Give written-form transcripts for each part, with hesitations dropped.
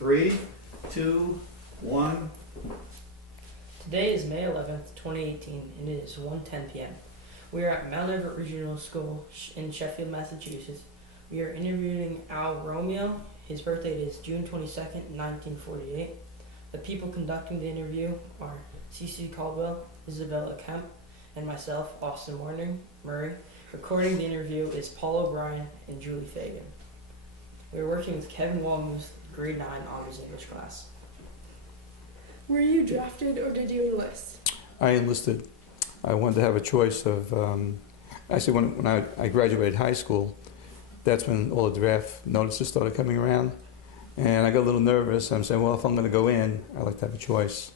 Three, two, one. Today is May 11th, 2018, and it is 1:10 p.m. We are at Mount Everett Regional School in Sheffield, Massachusetts. We are interviewing Al Romeo. His birthday is June 22nd, 1948. The people conducting the interview are CC Caldwell, Isabella Kemp, and myself, Austin Murray. Recording the interview is Paul O'Brien and Julie Fagan. We are working with Kevin Walmuth, grade 9 honors English class. Were you drafted or did you enlist? I enlisted. I wanted to have a choice of, actually when I graduated high school, that's when all the draft notices started coming around. And I got a little nervous. I'm saying, well, if I'm going to go in, I'd like to have a choice.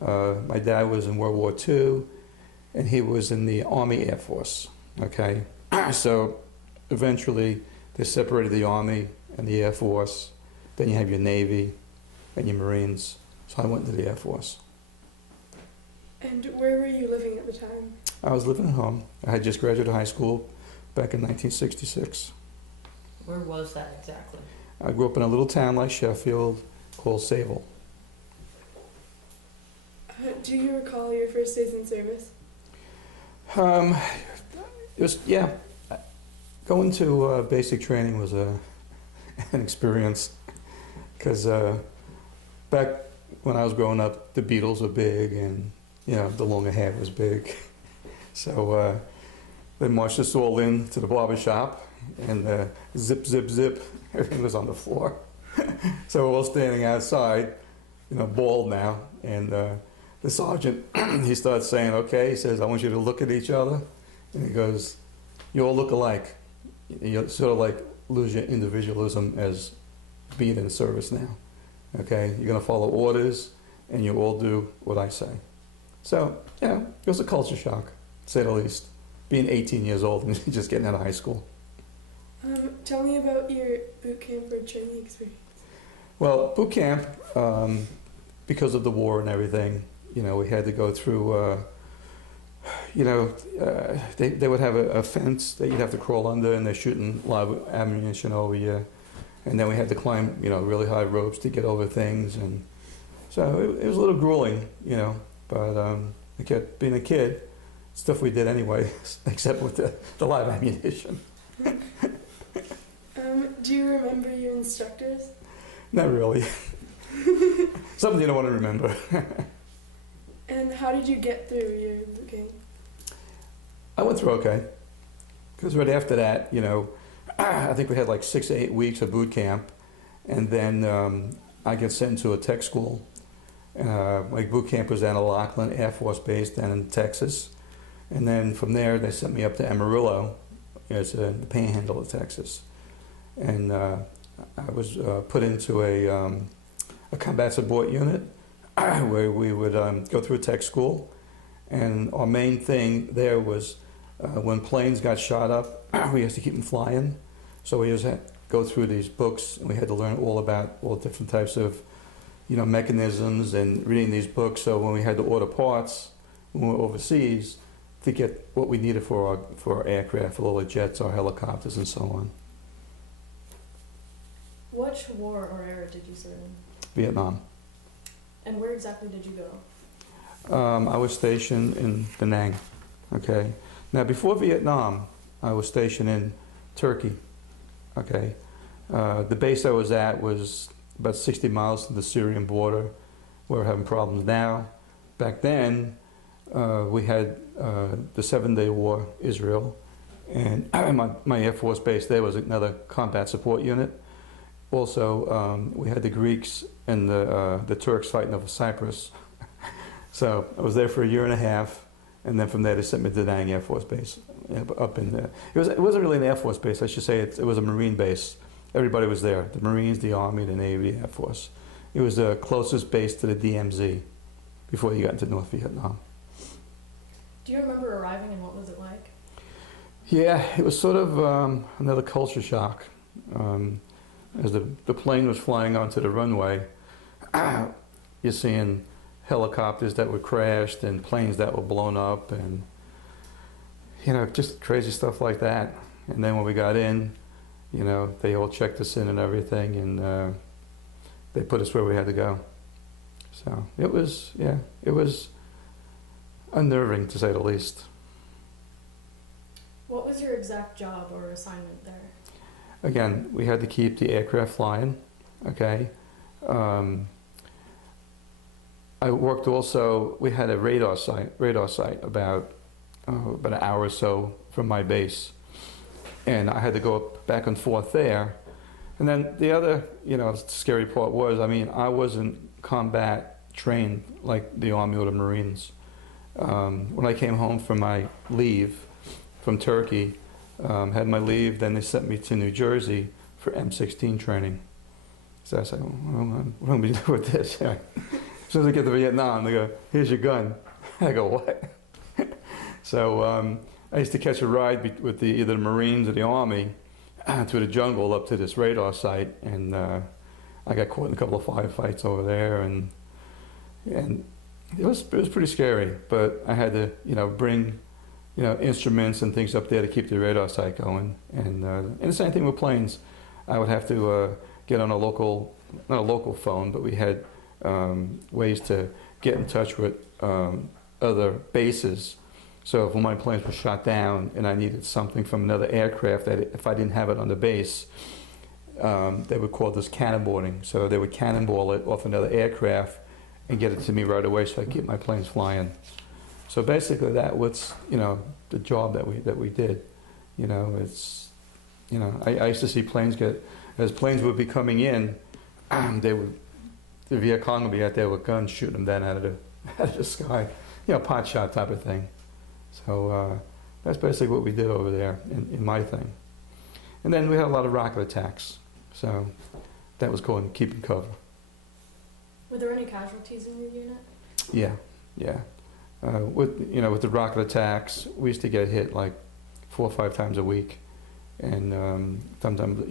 My dad was in World War II, and he was in the Army Air Force, okay? So eventually they separated the Army and the Air Force. Then you have your Navy and your Marines. So I went to the Air Force. And where were you living at the time? I was living at home. I had just graduated high school back in 1966. Where was that exactly? I grew up in a little town like Sheffield called Sayville. Do you recall your first days in service? It was, yeah. Going to basic training was an experience because back when I was growing up, the Beatles were big and, you know, the longer hair was big. So they marched us all in to the barber shop and zip, zip, zip, everything was on the floor. So we're all standing outside, you know, bald now, and the sergeant, he starts saying, okay, he says, I want you to look at each other. And he goes, you all look alike. You sort of like lose your individualism as being in service now. Okay, you're going to follow orders, and you all do what I say. So, you know, it was a culture shock, to say the least, being 18 years old and just getting out of high school. Tell me about your boot camp or training experience. Well, boot camp, because of the war and everything, you know, we had to go through, you know, they would have a fence that you'd have to crawl under, and they're shooting live ammunition over you. And then we had to climb, you know, really high ropes to get over things. And so it was a little grueling, you know, but being a kid, stuff we did anyway, except with the live ammunition. Do you remember your instructors? Not really. Something you don't want to remember. And how did you get through your boot camp? I went through okay. Because right after that, you know, I think we had like 6 to 8 weeks of boot camp. And then I got sent to a tech school. My boot camp was down at Laughlin Air Force Base down in Texas. And then from there, they sent me up to Amarillo. It's the panhandle of Texas. And I was put into a combat support unit where we would go through a tech school. And our main thing there was when planes got shot up, we had to keep them flying. So we just had to go through these books, and we had to learn all about all different types of, you know, mechanisms and reading these books. So when we had to order parts when we were overseas to get what we needed for our aircraft, for all the jets, our helicopters, and so on. Which war or era did you serve in? Vietnam. And where exactly did you go? I was stationed in Da Nang. Okay. Now before Vietnam, I was stationed in Turkey. Okay. The base I was at was about 60 miles from the Syrian border. We're having problems now. Back then, we had the 7-Day War, Israel, and my Air Force base there was another combat support unit. Also, we had the Greeks and the Turks fighting over Cyprus. So I was there for 1.5 years, and then from there they sent me to Da Nang Air Force Base up in there. It wasn't really an Air Force base, I should say. It was a Marine base. Everybody was there, the Marines, the Army, the Navy, the Air Force. It was the closest base to the DMZ before you got into North Vietnam. Do you remember arriving and what was it like? Yeah, it was sort of another culture shock. As the plane was flying onto the runway, you're seeing helicopters that were crashed and planes that were blown up and, you know, just crazy stuff like that. And then when we got in, you know, they all checked us in and everything, and they put us where we had to go. So it was, yeah, it was unnerving to say the least. What was your exact job or assignment there? Again, we had to keep the aircraft flying, okay? I worked also, we had a radar site about an hour or so from my base. And I had to go up back and forth there. And then the other, scary part was, I wasn't combat trained like the Army or the Marines. When I came home from my leave from Turkey, had my leave, then they sent me to New Jersey for M16 training. So I said, well, what am I going to do with this? As soon as I get to Vietnam, they go, here's your gun. I go, what? So I used to catch a ride with either the Marines or the Army through the jungle up to this radar site, and I got caught in a couple of firefights over there, and it was pretty scary. But I had to bring instruments and things up there to keep the radar site going, and the same thing with planes. I would have to get on not a local phone, but we had ways to get in touch with other bases. So if one of my planes was shot down and I needed something from another aircraft, that if I didn't have it on the base, they would call this cannonballing. So they would cannonball it off another aircraft and get it to me right away so I could keep my planes flying. So basically that was, the job that we did. I used to see planes as planes would be coming in, the Viet Cong would be out there with guns shooting them down out of the sky, pot shot type of thing. So that's basically what we did over there in my thing. And then we had a lot of rocket attacks. So that was called keeping cover. Were there any casualties in your unit? Yeah. With the rocket attacks, we used to get hit like 4 or 5 times a week. And sometimes,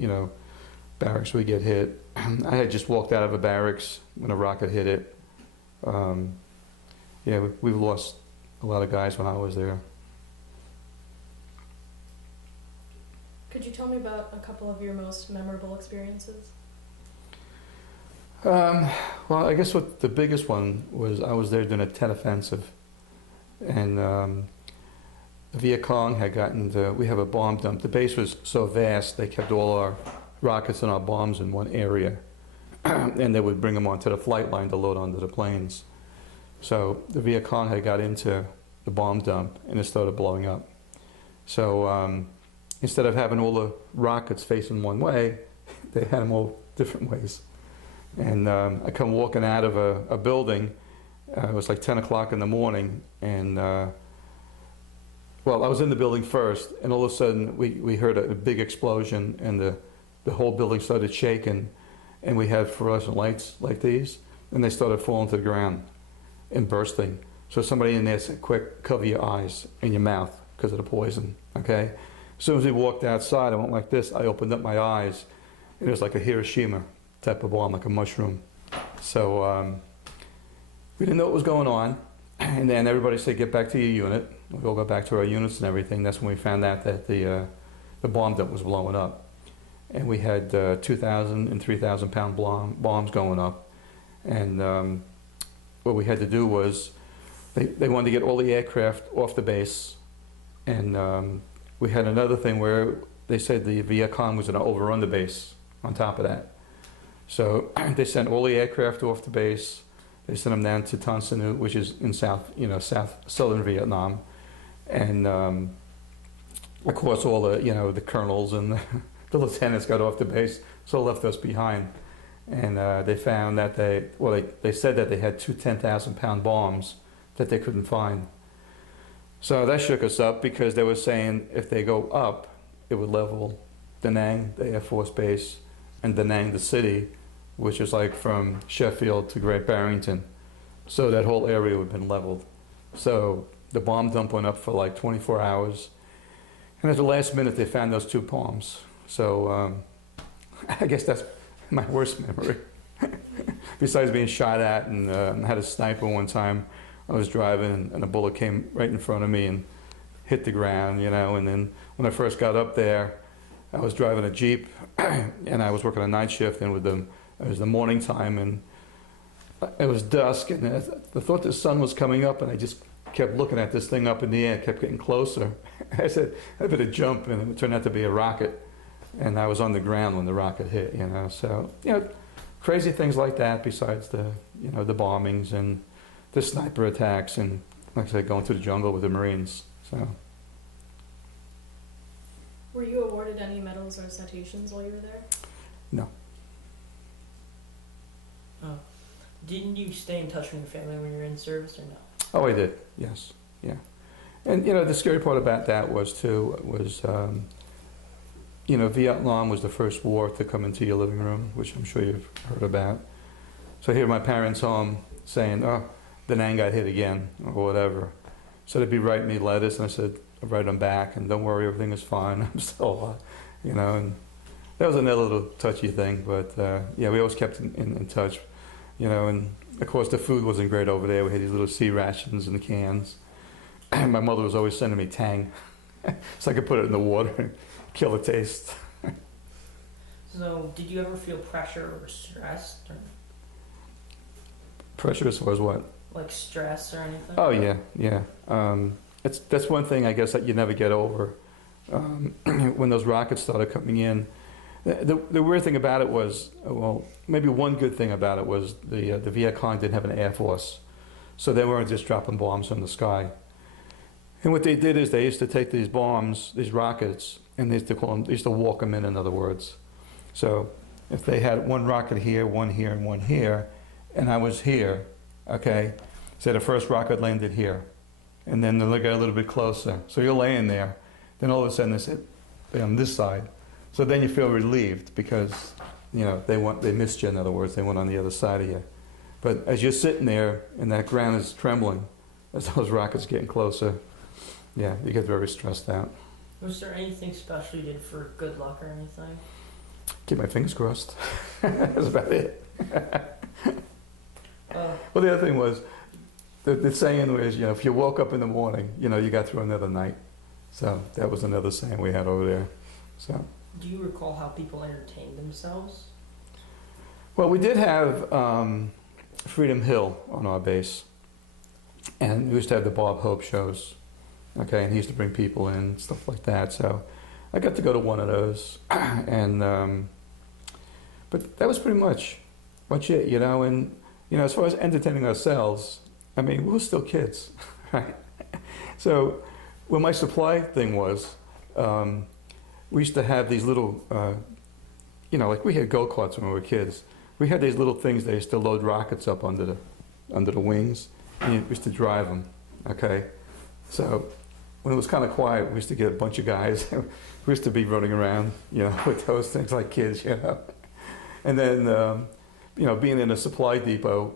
barracks would get hit. I had just walked out of a barracks when a rocket hit it. We've lost a lot of guys when I was there. Could you tell me about a couple of your most memorable experiences? Well, I guess what the biggest one was, I was there during a Tet Offensive. And the Viet Cong had we have a bomb dump. The base was so vast, they kept all our rockets and our bombs in one area. And they would bring them onto the flight line to load onto the planes. So the Viet Cong had got into the bomb dump and it started blowing up. So instead of having all the rockets facing one way, they had them all different ways. And I come walking out of a building, it was like 10 o'clock in the morning, and I was in the building first, and all of a sudden we heard a big explosion, and the whole building started shaking, and we had fluorescent lights like these, and they started falling to the ground and bursting. So somebody in there said, quick, cover your eyes and your mouth because of the poison, okay? As soon as we walked outside, I went like this, I opened up my eyes, and it was like a Hiroshima type of bomb, like a mushroom. So we didn't know what was going on, and then everybody said, get back to your unit. We all got back to our units and everything. That's when we found out that the bomb dump was blowing up. And we had 2,000 and 3,000 pound bombs going up. And what we had to do was, they wanted to get all the aircraft off the base. And we had another thing where they said the Viet Cong was going to overrun the base on top of that. So they sent all the aircraft off the base. They sent them down to Tan Son Nhut, which is in southern Vietnam. And of course all the colonels and the lieutenants got off the base, so left us behind. And they found that they said that they had 2 10,000 pound bombs that they couldn't find. So that shook us up because they were saying if they go up, it would level Da Nang, the Air Force Base, and Da Nang, the city, which is like from Sheffield to Great Barrington. So that whole area would have been leveled. So the bomb dump went up for like 24 hours. And at the last minute, they found those 2 bombs. So I guess that's my worst memory. Besides being shot at, and I had a sniper one time. I was driving and a bullet came right in front of me and hit the ground, and then when I first got up there, I was driving a Jeep and I was working a night shift, and with the It was the morning time, and it was dusk, and I thought the sun was coming up, and I just kept looking at this thing up in the air, kept getting closer. I said, I better jump, and it turned out to be a rocket, and I was on the ground when the rocket hit, you know. So, you know, crazy things like that, besides the, you know, the bombings and the sniper attacks, and like I said, going to the jungle with the Marines. So, Were you awarded any medals or citations while you were there? no. Oh. Didn't you stay in touch with your family when you were in service or no? Oh, I did. Yes. Yeah. And you know, the scary part about that was too you know, Vietnam was the first war to come into your living room, which I'm sure you've heard about. So here, my parents home saying, "Oh, Da Nang got hit again," or whatever. So they'd be writing me letters, and I said, "I'll write them back, and don't worry, everything is fine. I'm still alive," you know. And that was another little touchy thing, but yeah, we always kept in touch, you know. And of course, the food wasn't great over there. We had these little sea rations in the cans. And my mother was always sending me Tang, so I could put it in the water and kill the taste. So, did you ever feel pressure or stress? Or, Pressure as far as what? like stress or anything? Oh yeah, yeah. That's one thing I guess that you never get over. When those rockets started coming in, the weird thing about it was, well, maybe one good thing about it was the Viet Cong didn't have an air force, so they weren't just dropping bombs from the sky. And what they did is they used to take these bombs, these rockets, and they used to walk them in other words. So if they had one rocket here, and one here, and I was here, okay, say the first rocket landed here, and then they got a little bit closer. So you're laying there, then all of a sudden they said, on this side. So then you feel relieved because, you know, they missed you, in other words, they went on the other side of you. But as you're sitting there and that ground is trembling, as those rockets getting closer, yeah, you get very stressed out. Was there anything special you did for good luck or anything? Keep my fingers crossed. That's about it. Uh, Well, the other thing was, the saying was, you know, if you woke up in the morning, you know, you got through another night. So that was another saying we had over there. So, do you recall how people entertained themselves? well, we did have Freedom Hill on our base, and we used to have the Bob Hope shows. Okay, and he used to bring people in, stuff like that. So I got to go to one of those, and but that was pretty much it, you know. And you know, as far as entertaining ourselves, I mean, we were still kids, right? So what my supply thing was, we used to have these little, you know, like we had go-karts when we were kids. We had these little things that used to load rockets up under the wings, and we used to drive them. Okay, so when it was kind of quiet, we used to get a bunch of guys. We used to be running around, you know, with those things like kids, you know. And then, you know, being in a supply depot,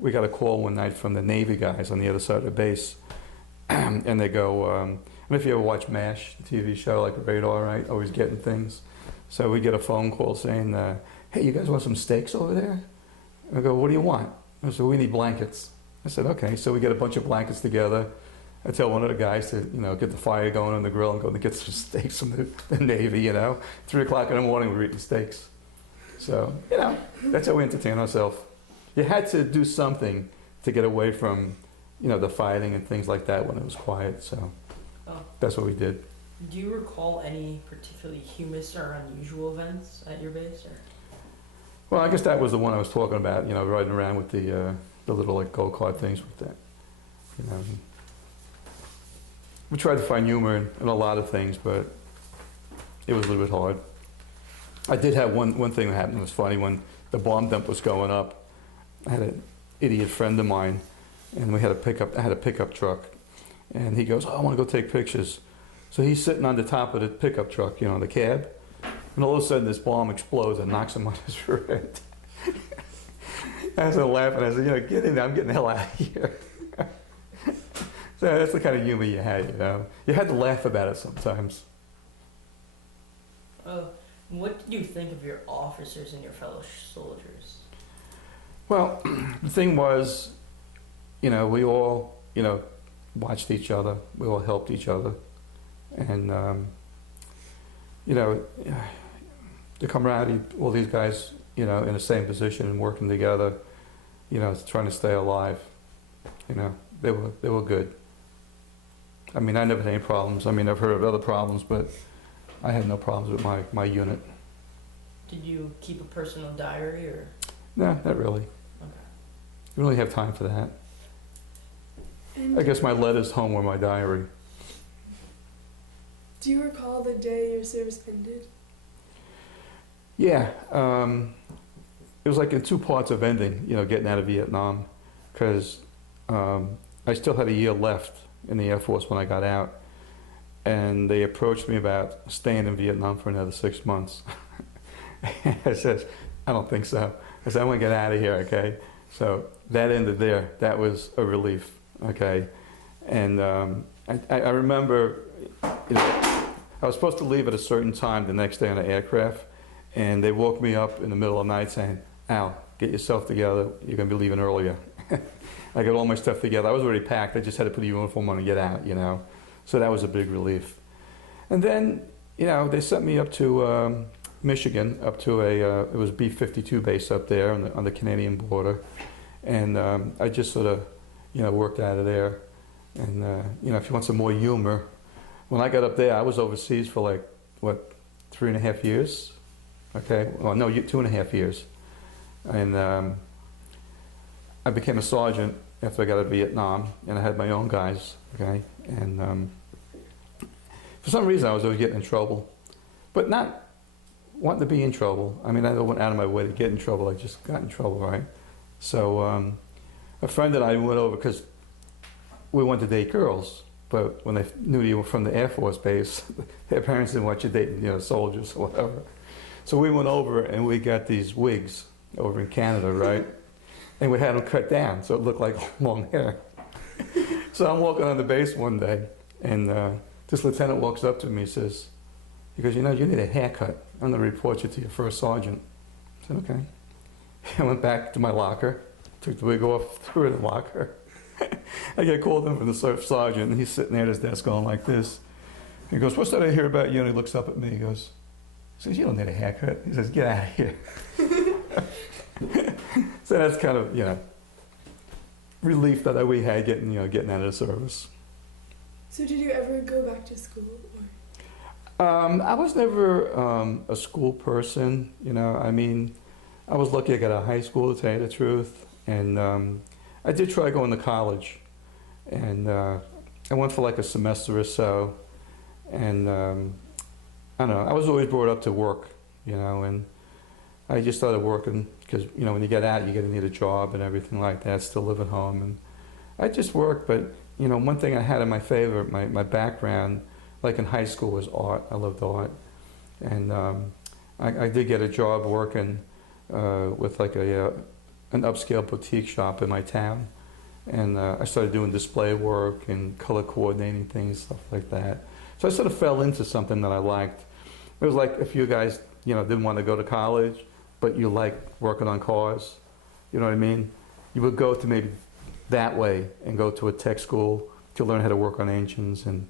we got a call one night from the Navy guys on the other side of the base, and they go, I don't know if you ever watch MASH, the TV show, like Radar, right? Always getting things. So we get a phone call saying, "Hey, you guys want some steaks over there?" And I go, "What do you want?" I said, "We need blankets." I said, "Okay." So we get a bunch of blankets together. I tell one of the guys to, you know, get the fire going on the grill and go and get some steaks from the Navy, you know. 3 o'clock in the morning, we're eating steaks. So, you know, that's how we entertain ourselves. You had to do something to get away from, you know, the fighting and things like that when it was quiet. So that's what we did. Do you recall any particularly humorous or unusual events at your base? Or? Well, I guess that was the one I was talking about, you know, riding around with the little, like, go-kart things with that, you know. We tried to find humor in a lot of things, but it was a little bit hard. I did have one thing that happened that was funny. When the bomb dump was going up, I had an idiot friend of mine, and I had a pickup truck, and he goes, "Oh, I want to go take pictures." So he's sitting on the top of the pickup truck, you know, in the cab, and all of a sudden this bomb explodes and knocks him on his rear. I was laughing. I said, "You know, get in there. I'm getting the hell out of here." So that's the kind of humor you had, you know. You had to laugh about it sometimes. What did you think of your officers and your fellow soldiers? Well, the thing was, you know, we all, you know, watched each other. We all helped each other. And, you know, the camaraderie, all these guys, you know, in the same position and working together, you know, trying to stay alive. You know, they were good. I mean, I never had any problems. I mean, I've heard of other problems, but I had no problems with my unit. Did you keep a personal diary or? No, not really. Okay. You don't really have time for that. And I guess my letters home were my diary. do you recall the day your service ended? Yeah, it was like in two parts of ending, you know, getting out of Vietnam, because I still had a year left in the Air Force when I got out, and they approached me about staying in Vietnam for another 6 months. I said, I don't think so. I said, I want to get out of here, okay? So that ended there. That was a relief, okay? And I remember, you know, I was supposed to leave at a certain time the next day on the aircraft, and they woke me up in the middle of the night saying, Al, get yourself together. You're going to be leaving earlier. I got all my stuff together. I was already packed. I just had to put a uniform on and get out, you know. So that was a big relief. And then, you know, they sent me up to Michigan, up to it was B-52 base up there on the Canadian border. And I just sort of, you know, worked out of there. And, you know, if you want some more humor, when I got up there, I was overseas for like, what, 3.5 years? Okay, well, no, 2.5 years. And I became a sergeant after I got out of Vietnam, and I had my own guys, okay? And for some reason, I was always getting in trouble, but not wanting to be in trouble. I mean, I went out of my way to get in trouble. I just got in trouble, right? So a friend and I went over, because we wanted to date girls, but when they knew you were from the Air Force base, their parents didn't want you dating, you know, soldiers or whatever. So we went over and we got these wigs over in Canada, right? And we had them cut down so it looked like long hair. So I'm walking on the base one day, and this lieutenant walks up to me and says, he goes, you know, you need a haircut. I'm going to report you to your first sergeant. I said, okay. I went back to my locker, took the wig off, threw it in the locker. I get called in from the sergeant, and he's sitting there at his desk going like this. He goes, what's that I hear about you? And he looks up at me, he goes, he says, you don't need a haircut. He says, get out of here. So that's kind of, you know, relief that we had getting out of the service. So did you ever go back to school? Or? I was never a school person, you know. I mean, I was lucky I got out of high school, to tell you the truth. And I did try going to college. And I went for like a semester or so. And I don't know, I was always brought up to work, you know, and I just started working because, you know, when you get out, you're going to need a job and everything like that, still live at home. And I just worked, but, you know, one thing I had in my favor, my background, like in high school, was art. I loved art. And I did get a job working with like an upscale boutique shop in my town. And I started doing display work and color coordinating things, stuff like that. So I sort of fell into something that I liked. It was like if you guys, you know, didn't want to go to college, but you liked working on cars, you know what I mean? You would go to maybe that way and go to a tech school to learn how to work on engines and,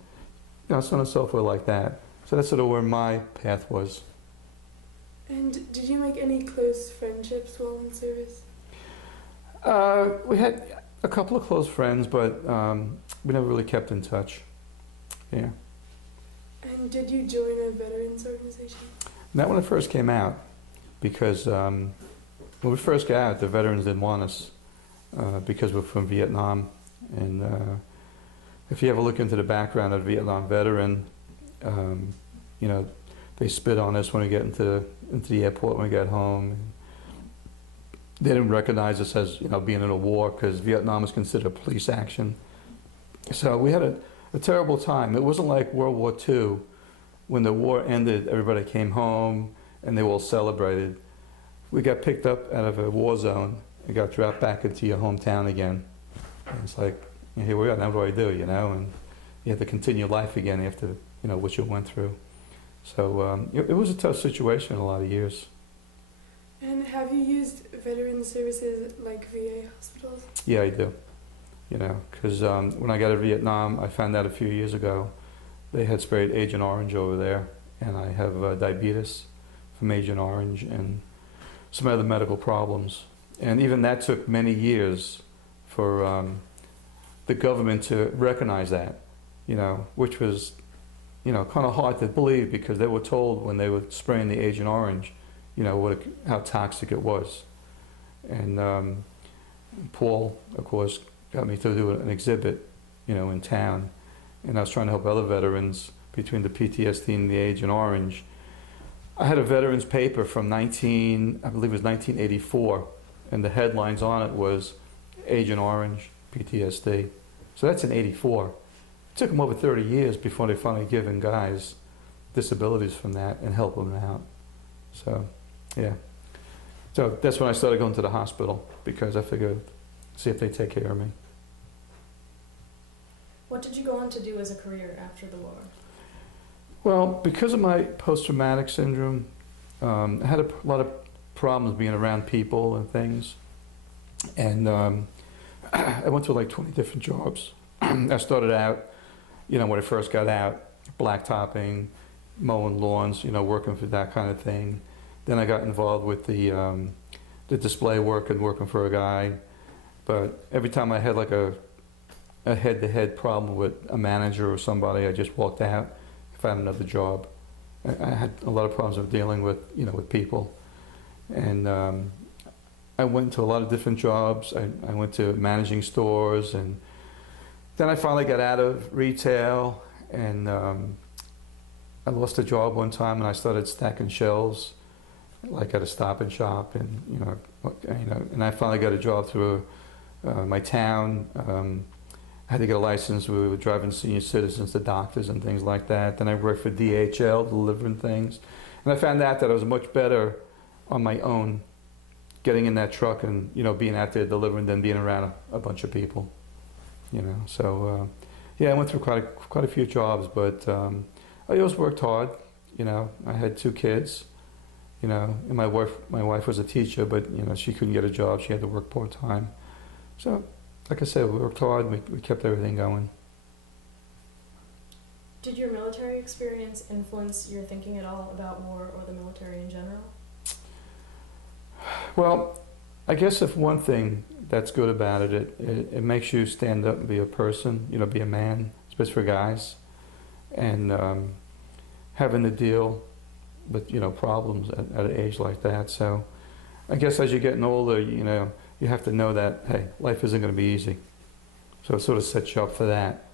you know, so on and so forth like that. So that's sort of where my path was. And did you make any close friendships while in service? We had a couple of close friends, but we never really kept in touch. Yeah. And did you join a veterans organization? Not when it first came out, because when we first got out, the veterans didn't want us because we're from Vietnam. And if you ever look into the background of a Vietnam veteran, you know, they spit on us when we get into the airport when we got home. They didn't recognize us as, you know, being in a war, because Vietnam was considered a police action. So we had a terrible time. It wasn't like World War II. When the war ended, everybody came home and they all celebrated. We got picked up out of a war zone and got dropped back into your hometown again. And it's like, here we are, now what do I do, you know? And you have to continue life again after, you know, what you went through. So it was a tough situation a lot of years. And have you used veteran services like VA hospitals? Yeah, I do. You know, because when I got to Vietnam, I found out a few years ago they had sprayed Agent Orange over there, and I have diabetes from Agent Orange, and some other medical problems. And even that took many years for the government to recognize that, which was, kind of hard to believe because they were told when they were spraying the Agent Orange, how toxic it was. And Paul, of course, got me to do an exhibit, in town. And I was trying to help other veterans between the PTSD and the Agent Orange. I had a veterans paper from I believe it was 1984, and the headlines on it was Agent Orange, PTSD. So that's in 84. It took them over 30 years before they finally given guys disabilities from that and help them out. So, yeah. So that's when I started going to the hospital because I figured, see if they take care of me. What did you go on to do as a career after the war? Well, because of my post-traumatic syndrome, I had a lot of problems being around people and things. And I went through like 20 different jobs. I started out, when I first got out, blacktopping, mowing lawns, working for that kind of thing. Then I got involved with the display work and working for a guy. But every time I had like a head-to-head problem with a manager or somebody, I just walked out, found another job. I had a lot of problems with dealing with, with people. And I went to a lot of different jobs. I went to managing stores, and then I finally got out of retail, and I lost a job one time, and I started stacking shelves, like at a Stop and Shop, and and I finally got a job through my town. I had to get a license. We were driving senior citizens to doctors and things like that. Then I worked for DHL, delivering things, and I found out that I was much better on my own, getting in that truck and being out there delivering than being around a bunch of people. So yeah, I went through quite a few jobs, but I always worked hard. I had 2 kids. And my wife was a teacher, but she couldn't get a job. She had to work part-time. So, like I said, we worked hard. We kept everything going. Did your military experience influence your thinking at all about war or the military in general? Well, I guess if one thing that's good about it makes you stand up and be a person, be a man, especially for guys, and having to deal with, problems at an age like that. So I guess as you're getting older, you have to know that, hey, life isn't going to be easy. So it sort of sets you up for that.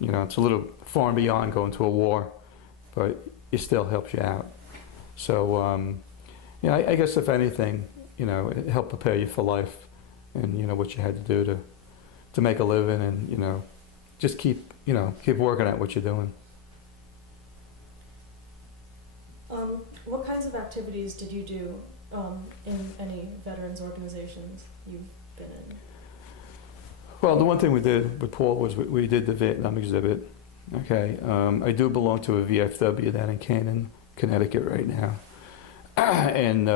It's a little far and beyond going to a war, but it still helps you out. So, I guess if anything, it helped prepare you for life and, what you had to do to make a living and, just keep working at what you're doing. What kinds of activities did you do in any veterans organizations you've been in? Well, the one thing we did with Paul was we did the Vietnam exhibit. Okay, I do belong to a VFW down in Canaan, Connecticut right now. And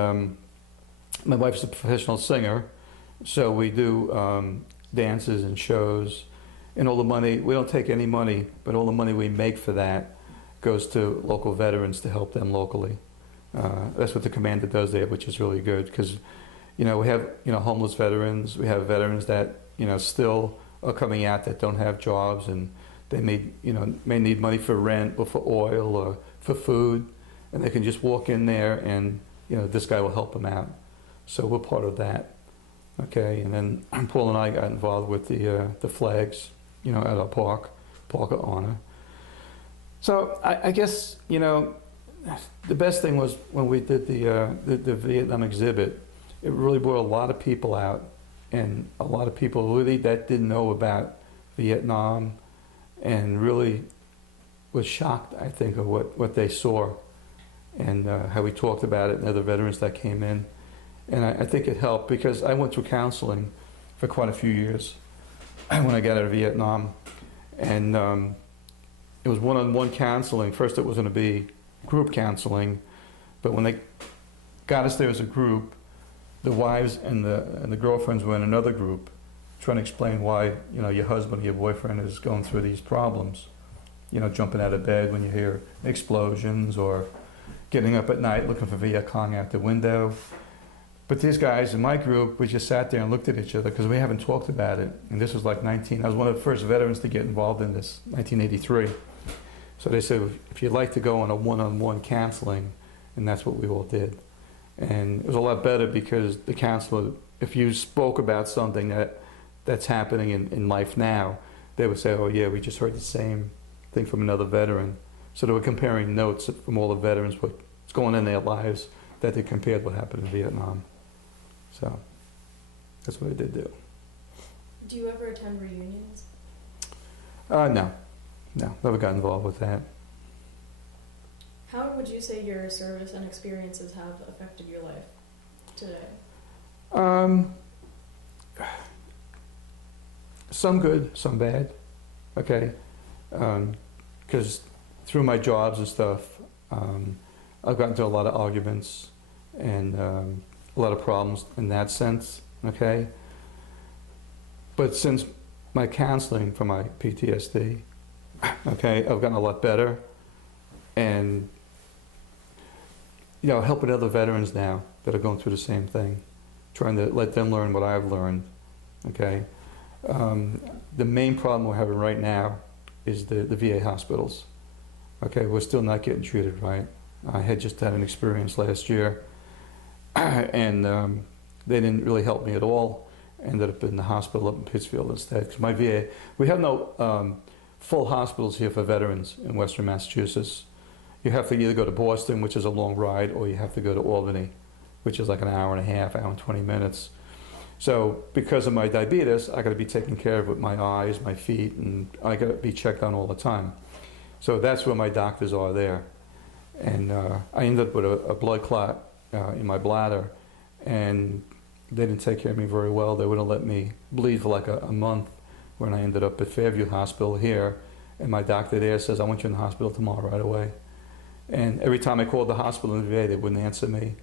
my wife's a professional singer, so we do dances and shows. And all the money, we don't take any money, but all the money we make for that goes to local veterans to help them locally. That's what the commander does there, which is really good because, we have, homeless veterans. We have veterans that, still are coming out that don't have jobs and they may need money for rent or for oil or for food, and they can just walk in there and, this guy will help them out. So we're part of that. Okay, and then Paul and I got involved with the flags, at our park of honor. So I guess, the best thing was when we did the Vietnam exhibit, it really brought a lot of people out, and a lot of people really that didn't know about Vietnam and really was shocked, I think, of what they saw and how we talked about it and other veterans that came in. And I think it helped because I went through counseling for quite a few years when I got out of Vietnam. And it was one-on-one counseling. First it was going to be group counseling, but when they got us there as a group, the wives and the girlfriends were in another group trying to explain why, your husband or your boyfriend is going through these problems. Jumping out of bed when you hear explosions or getting up at night looking for Viet Cong out the window. But these guys in my group, we just sat there and looked at each other because we haven't talked about it. And this was like I was one of the first veterans to get involved in this, 1983. So they said, if you'd like to go on a one-on-one counseling, and that's what we all did. And it was a lot better because the counselor, if you spoke about something that's happening in life now, they would say, oh yeah, we just heard the same thing from another veteran. So they were comparing notes from all the veterans, what's going on in their lives, that they compared what happened in Vietnam. So that's what I did do. Do you ever attend reunions? No, never got involved with that. How would you say your service and experiences have affected your life today? Some good, some bad. Okay, because through my jobs and stuff, I've gotten into a lot of arguments and a lot of problems in that sense. Okay, but since my counseling for my PTSD, okay, I've gotten a lot better, and helping other veterans now that are going through the same thing, trying to let them learn what I've learned. Okay, the main problem we're having right now is the VA hospitals. Okay, we're still not getting treated right. I had just had an experience last year, and they didn't really help me at all. Ended up in the hospital up in Pittsfield instead, because my VA, we have no full hospitals here for veterans in Western Massachusetts. You have to either go to Boston, which is a long ride, or you have to go to Albany, which is like an hour and a half, hour and 20 minutes. So because of my diabetes, I got to be taken care of with my eyes, my feet, and I got to be checked on all the time. So that's where my doctors are there. And I ended up with a blood clot in my bladder, and they didn't take care of me very well. They wouldn't let me bleed for like a month, when I ended up at Fairview Hospital here, and my doctor there says, I want you in the hospital tomorrow right away. And every time I called the hospital in the VA, they wouldn't answer me.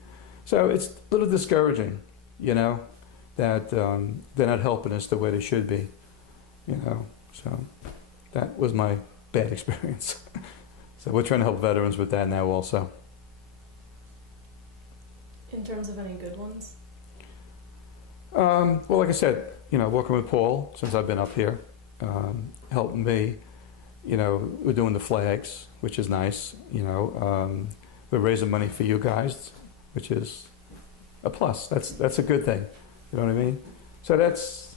So it's a little discouraging, that they're not helping us the way they should be, So that was my bad experience. So we're trying to help veterans with that now also. In terms of any good ones? Well, like I said, working with Paul since I've been up here, helping me. We're doing the flags, which is nice. We're raising money for you guys, which is a plus. That's a good thing. You know what I mean? So that's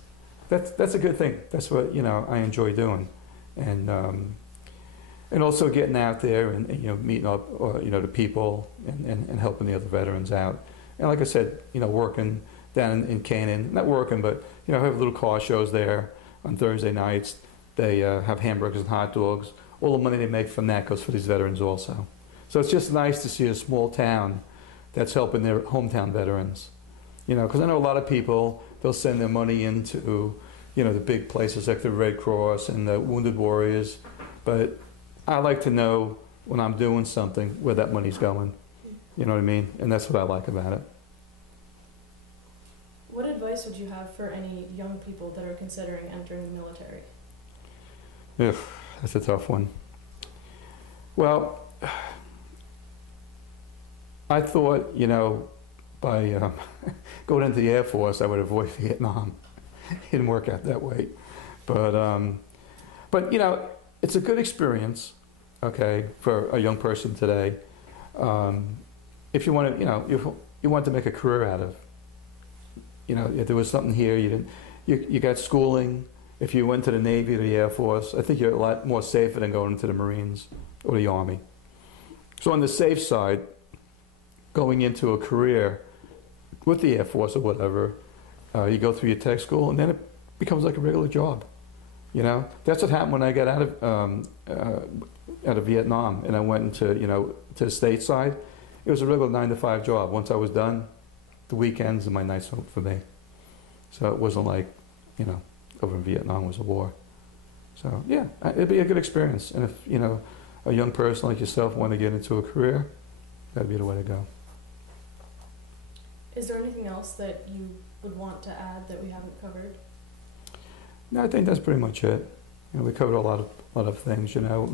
a good thing. That's what I enjoy doing, and also getting out there and meeting up the people and helping the other veterans out. And like I said, working down in Canaan, not working, but I have little car shows there on Thursday nights. They have hamburgers and hot dogs. All the money they make from that goes for these veterans also. So it's just nice to see a small town that's helping their hometown veterans. Because I know a lot of people, they'll send their money into, the big places like the Red Cross and the Wounded Warriors. But I like to know when I'm doing something where that money's going. You know what I mean? And that's what I like about it. What advice would you have for any young people that are considering entering the military? Ugh, that's a tough one. Well, I thought, by going into the Air Force, I would avoid Vietnam. It didn't work out that way. But it's a good experience, okay, for a young person today. If you want to, you want to make a career out of. If there was something here, you got schooling. If you went to the Navy or the Air Force, I think you're a lot more safer than going into the Marines or the Army. So on the safe side, going into a career with the Air Force or whatever, you go through your tech school, and then it becomes like a regular job. That's what happened when I got out of Vietnam, and I went into to the stateside. It was a regular 9-to-5 job. Once I was done, the weekends and my nights home for me. So it wasn't like over in Vietnam was a war. So yeah, it'd be a good experience. And if a young person like yourself want to get into a career, that'd be the way to go. Is there anything else that you would want to add that we haven't covered? No, I think that's pretty much it. We covered a lot of things, and I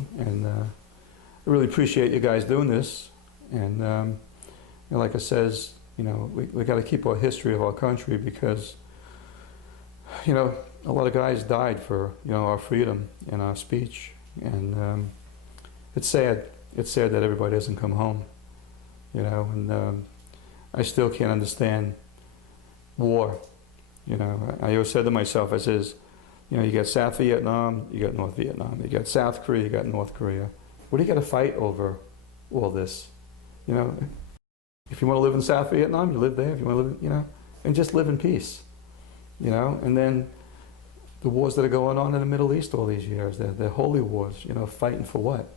really appreciate you guys doing this. And like I says, You know, we got to keep our history of our country because, you know, a lot of guys died for, you know, our freedom and our speech. And it's sad. It's sad that everybody doesn't come home, you know, and I still can't understand war. You know, I always said to myself, I says, you know, you got South Vietnam, you got North Vietnam, you got South Korea, you got North Korea. What do you got to fight over all this? You know, if you want to live in South Vietnam, you live there. If you want to live, you know, and just live in peace, you know. And then the wars that are going on in the Middle East all these years, they're holy wars, you know, fighting for what?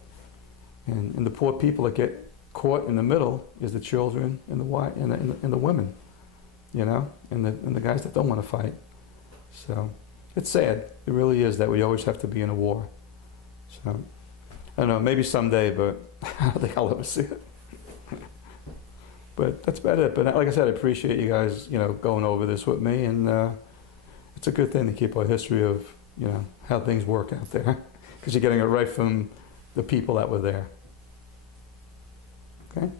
And the poor people that get caught in the middle is the children and the women, you know, and the guys that don't want to fight. So it's sad. It really is that we always have to be in a war. So I don't know, maybe someday, but I don't think I'll ever see it. But that's about it. But like I said, I appreciate you guys, you know, going over this with me, and it's a good thing to keep our history of, you know, how things work out there, because you're getting it right from the people that were there. Okay.